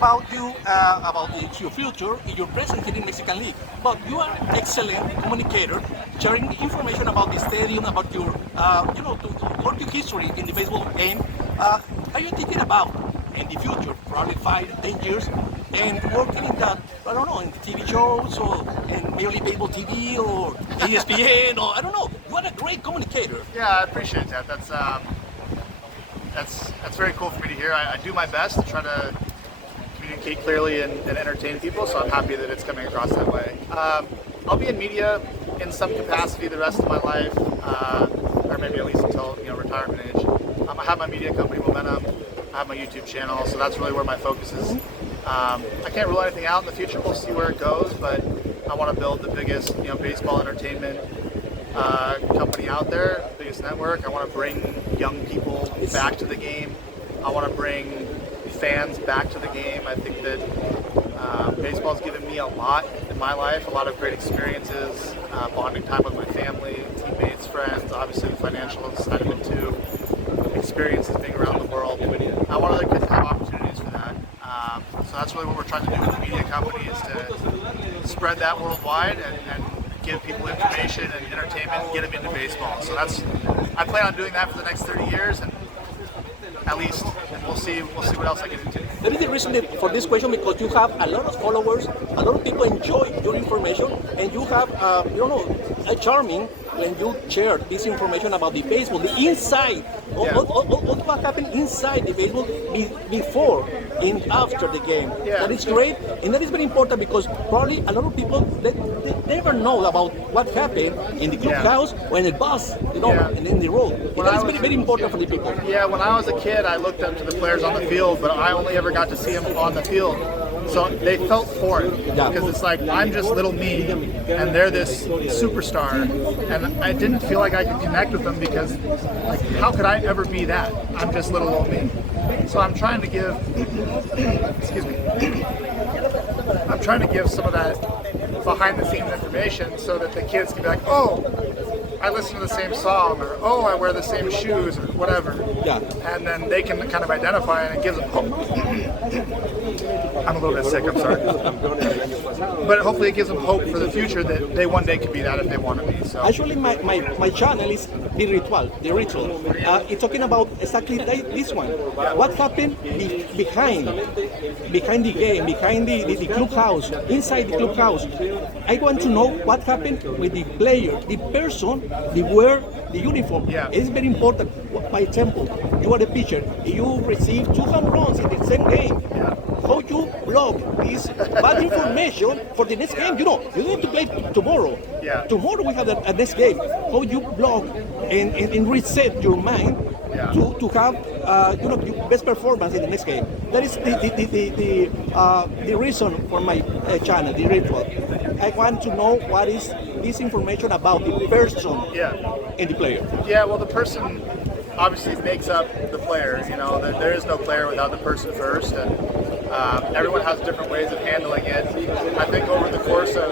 about you, your future in your present here in Mexican League. But you are an excellent communicator, sharing information about the stadium, about your, working history in the baseball game. Are you thinking about in the future, probably 5, 10 years, and working in that, I don't know, in the TV shows or in Major League Baseball TV or ESPN or I don't know. You are a great communicator. Yeah, I appreciate that. That's very cool for me to hear. I do my best to try to communicate clearly and entertain people, so I'm happy that it's coming across that way. I'll be in media in some capacity the rest of my life, or maybe at least until retirement age. I have my media company, Momentum. I have my YouTube channel, so that's really where my focus is. I can't rule anything out in the future. We'll see where it goes, but I want to build the biggest baseball entertainment company out there, biggest network. I want to bring young people back to the game. I want to bring fans back to the game. I think that baseball's given me a lot in my life, a lot of great experiences, bonding time with my family, teammates, friends, obviously the financial side of it too, experiences being around the world. I want other kids to have opportunities for that. So that's really what we're trying to do with the media company, is to spread that worldwide and give people information and entertainment and get them into baseball. So I plan on doing that for the next 30 years, and at least, and we'll see what else I get into. That is the reason for this question, because you have a lot of followers, a lot of people enjoy your information, and you have, a charming when you share this information about the baseball, the inside, what happened inside the baseball before and after the game. Yeah. That is great, and that is very important because probably a lot of people they never know about what happened in the clubhouse or in the bus, and in the road. And that is very, very important for the people. Yeah, when I was a kid, I looked up to the players on the field, but I only ever got to see them on the field. So they felt foreign, because it's like, I'm just little me, and they're this superstar, and I didn't feel like I could connect with them, because, like, how could I ever be that? I'm just little old me. So I'm trying to give, I'm trying to give some of that behind-the-scenes information so that the kids can be like, oh, I listen to the same song, or oh, I wear the same shoes, or whatever. Yeah. And then they can kind of identify it, and it gives them hope. I'm a little bit sick, I'm sorry. But hopefully it gives them hope for the future that they one day could be that if they want to be. So. Actually, my channel is The Ritual. It's talking about exactly this one. What happened behind the game, behind the clubhouse, inside the clubhouse. I want to know what happened with the player, the person, they wear the uniform. Yeah. It's very important. By example, you are a pitcher, you receive 2 home runs in the same game. How you block this bad information for the next game? You need to play tomorrow. Yeah. Tomorrow we have a next game. How you block and reset your mind to have your best performance in the next game. That is the reason for my channel, The Ritual. I want to know what is this information about the person and the player. Yeah, well, the person obviously makes up the player. There is no player without the person first, and everyone has different ways of handling it. I think over the course of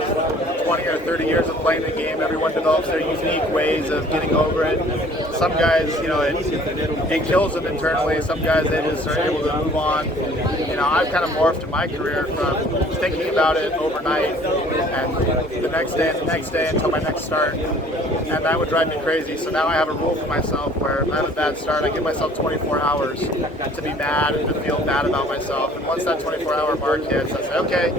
20 or 30 years of playing the game, everyone develops their unique ways of getting over it. Some guys, it kills them internally. Some guys, they just are able to move on. I've kind of morphed in my career from thinking about it overnight and the next day until my next start. And that would drive me crazy. So now I have a rule for myself where if I have a bad start, I give myself 24 hours to be mad and to feel bad about myself. And once that 24-hour mark hits, I say, okay,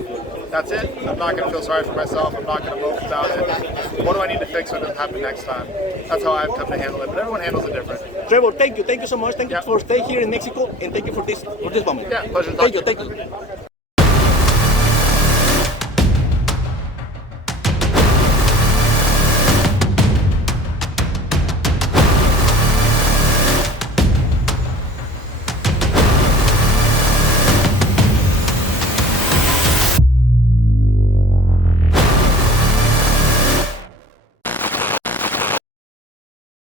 that's it. I'm not going to feel sorry for myself. I'm not going to mope about it. What do I need to fix so it doesn't happen next time? That's how I've come to handle it. But everyone handles it different. Trevor, thank you so much. Thank you for staying here in Mexico, and thank you for this moment. Yeah, pleasure talking. Thank you.